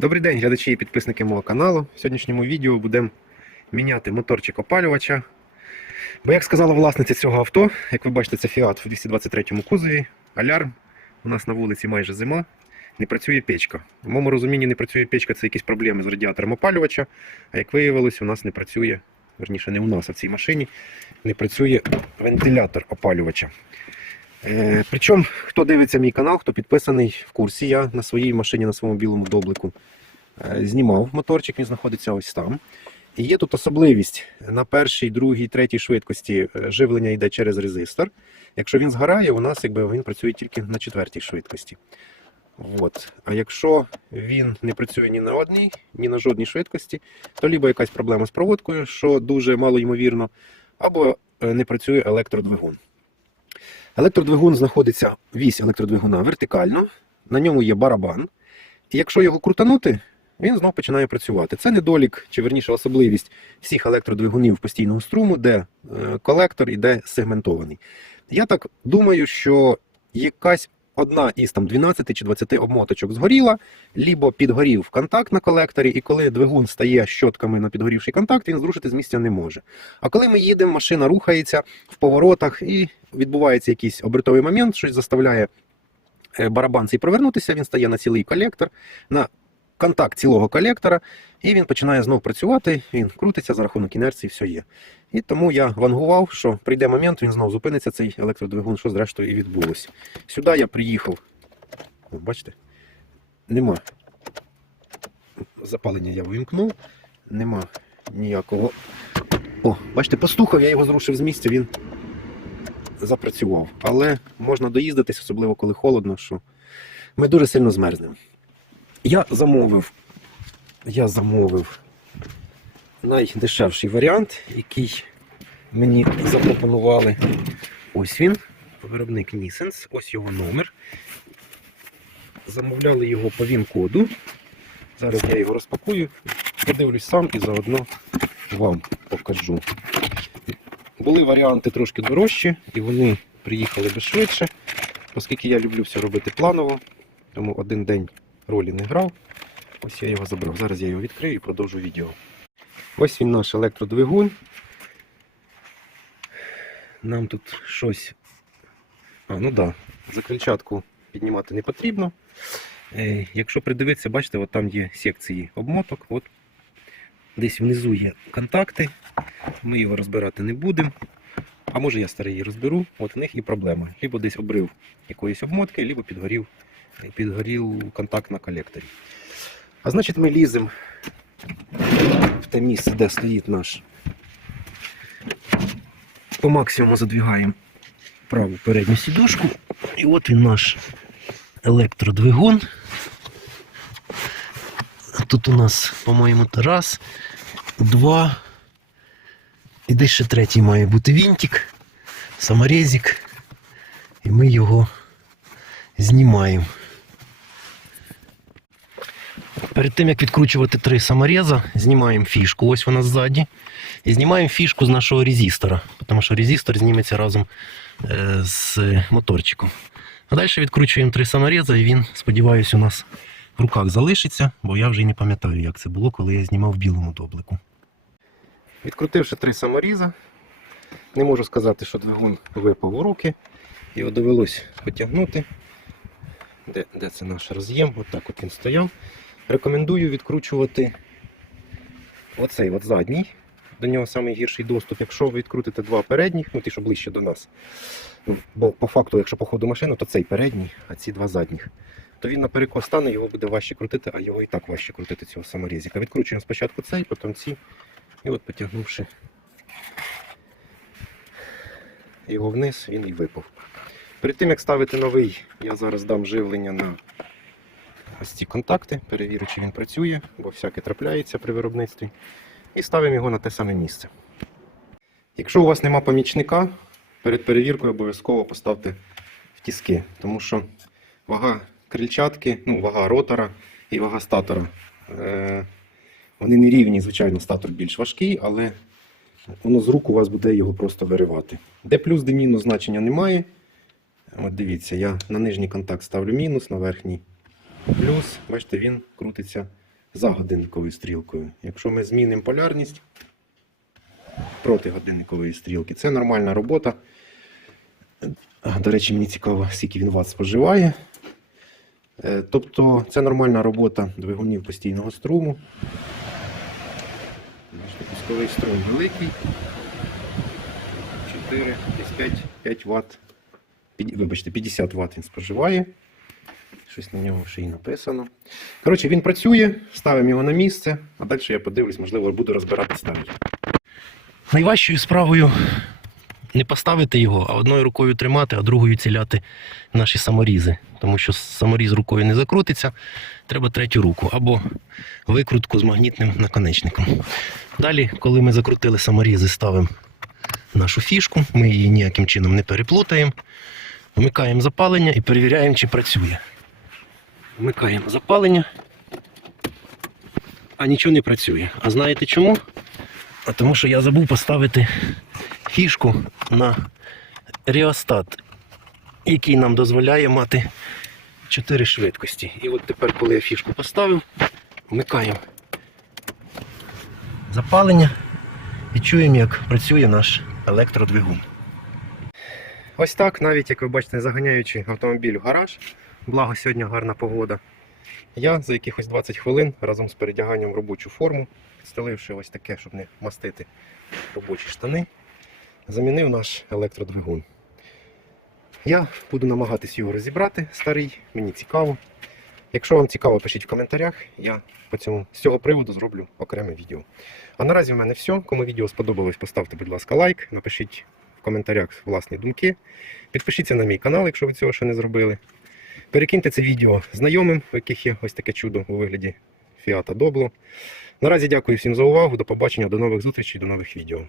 Добрий день, глядачі і підписники мого каналу. В сьогоднішньому відео будемо міняти моторчик опалювача. Бо, як сказала власниця цього авто, як ви бачите, це Fiat в 223 кузові, алярм. У нас на вулиці майже зима, не працює печка. В моєму розумінні не працює печка, це якісь проблеми з радіатором опалювача. А як виявилось, у нас не працює, верніше, не у нас, а в цій машині, не працює вентилятор опалювача. Е, причому, хто дивиться мій канал, хто підписаний в курсі, я на своїй машині, на своєму білому доблику е, знімав моторчик, він знаходиться ось там. І є тут особливість на першій, другій, третій швидкості е, живлення йде через резистор. Якщо він згорає, у нас якби він працює тільки на четвертій швидкості. От. А якщо він не працює ні на одній, ні на жодній швидкості, то либо якась проблема з проводкою, що дуже мало ймовірно, або не працює електродвигун. Електродвигун знаходиться вісь електродвигуна вертикально, на ньому є барабан. І якщо його крутанути, він знов починає працювати. Це недолік, чи верніше особливість всіх електродвигунів постійного струму, де е, колектор іде сегментований. Я так думаю, що якась одна із там 12 чи 20 обмоточок згоріла, лібо підгорів контакт на колекторі, і коли двигун стає щотками на підгорівший контакт, він зрушити з місця не може. А коли ми їдемо, машина рухається в поворотах і відбувається якийсь обертовий момент, щось заставляє е, барабан цей провернутися, він стає на цілий колектор, на контакт цілого колектора, і він починає знов працювати, він крутиться за рахунок інерції, все є. І тому я вангував, що прийде момент, він знов зупиниться цей електродвигун, що зрештою і відбулося. Сюди я приїхав. О, бачите? Нема. Запалення я вимкнув, нема ніякого. О, бачите, постухав, я його зрушив з місця, він запрацював. Але можна доїздитись, особливо коли холодно, що ми дуже сильно змерзнемо. Я замовив. Я замовив найдешевший варіант, який мені запропонували. Ось він, виробник Нісенс, ось його номер. Замовляли його по ВІН-коду. Зараз я його розпакую, подивлюсь сам і заодно вам покажу. Були варіанти трошки дорожчі, і вони приїхали би швидше, оскільки я люблю все робити планово, тому один день ролі не грав. Ось я його забрав. Зараз я його відкрию і продовжу відео. Ось він наш електродвигун. Нам тут щось. А, ну да. за крильчатку піднімати не потрібно. Е, якщо придивитися, бачите, от там є секції обмоток. От десь внизу є контакти. Ми його розбирати не будемо. А може я старий розберу, от в них і проблема. Либо десь обрив якоїсь обмотки, либо підгорів, підгорів контакт на колекторі. А значить ми ліземо в те місце, де стоїть наш. По максимуму задвігаємо праву передню сідушку. І от він наш електродвигун. Тут у нас, по-моєму, раз, два. І десь ще третій має бути вінтик, саморезик. І ми його знімаємо. Перед тим як відкручувати три самореза, знімаємо фішку, ось вона ззаді. І знімаємо фішку з нашого резистора, тому що резистор зніметься разом е, з моторчиком. А далі відкручуємо три самореза і він, сподіваюся, у нас в руках залишиться, бо я вже й не пам'ятаю, як це було, коли я знімав в білому доблику. Відкрутивши три саморіза, не можу сказати, що двигун випав у руки. Його довелось потягнути. Де, де це наш роз'єм? Отак от він стояв. Рекомендую відкручувати оцей от задній. До нього найгірший доступ. Якщо ви відкрутите два передніх, ну ті, що ближче до нас. Бо по факту, якщо по ходу машини, то цей передній, а ці два задніх. То він наперекос стане, його буде важче крутити, а його і так важче крутити цього саморізика. Відкручуємо спочатку цей, потім ці. І от потягнувши його вниз, він і випав. Перед тим як ставити новий, я зараз дам живлення на ось ці контакти, перевірю, чи він працює, бо всяке трапляється при виробництві. І ставимо його на те саме місце. Якщо у вас нема помічника, перед перевіркою обов'язково поставте в тіски, тому що вага крильчатки, ну, вага ротора і вага статора. Е- вони не рівні, звичайно, статор більш важкий, але воно з рук у вас буде його просто виривати. Де плюс, де мінус значення немає. От дивіться, я на нижній контакт ставлю мінус, на верхній плюс. Бачите, він крутиться за годинниковою стрілкою. Якщо ми змінимо полярність проти годинникової стрілки, це нормальна робота. До речі, мені цікаво, скільки він ватт споживає. Е, Тобто це нормальна робота двигунів постійного струму. Пусковий струм великий. 4, 5, 5 Вт. Вибачте, 50 Вт він споживає. Щось на ньому ще й написано. Коротше, він працює, ставимо його на місце, а далі я подивлюсь, можливо, буду розбирати старий. Найважчою справою не поставити його, а одною рукою тримати, а другою ціляти наші саморізи. Тому що саморіз рукою не закрутиться, треба третю руку або викрутку з магнітним наконечником. Далі, коли ми закрутили саморізи, ставимо нашу фішку, ми її ніяким чином не переплутаємо. Вмикаємо запалення і перевіряємо, чи працює. Вмикаємо запалення, а нічого не працює. А знаєте чому? А тому що я забув поставити фішку на реостат, який нам дозволяє мати 4 швидкості. І от тепер, коли я фішку поставив, вмикаємо запалення і чуємо, як працює наш електродвигун. Ось так, навіть як ви бачите, заганяючи автомобіль в гараж, благо сьогодні гарна погода. Я за якихось 20 хвилин разом з передяганням в робочу форму, підстеливши ось таке, щоб не мастити робочі штани, замінив наш електродвигун. Я буду намагатись його розібрати, старий, мені цікаво. Якщо вам цікаво, пишіть в коментарях, я по цьому, з цього приводу зроблю окреме відео. А наразі в мене все. Кому відео сподобалось, поставте, будь ласка, лайк, напишіть в коментарях власні думки. Підпишіться на мій канал, якщо ви цього ще не зробили. Перекиньте це відео знайомим, у яких є ось таке чудо у вигляді Фіата Добло. Наразі дякую всім за увагу. До побачення, до нових зустрічей, до нових відео.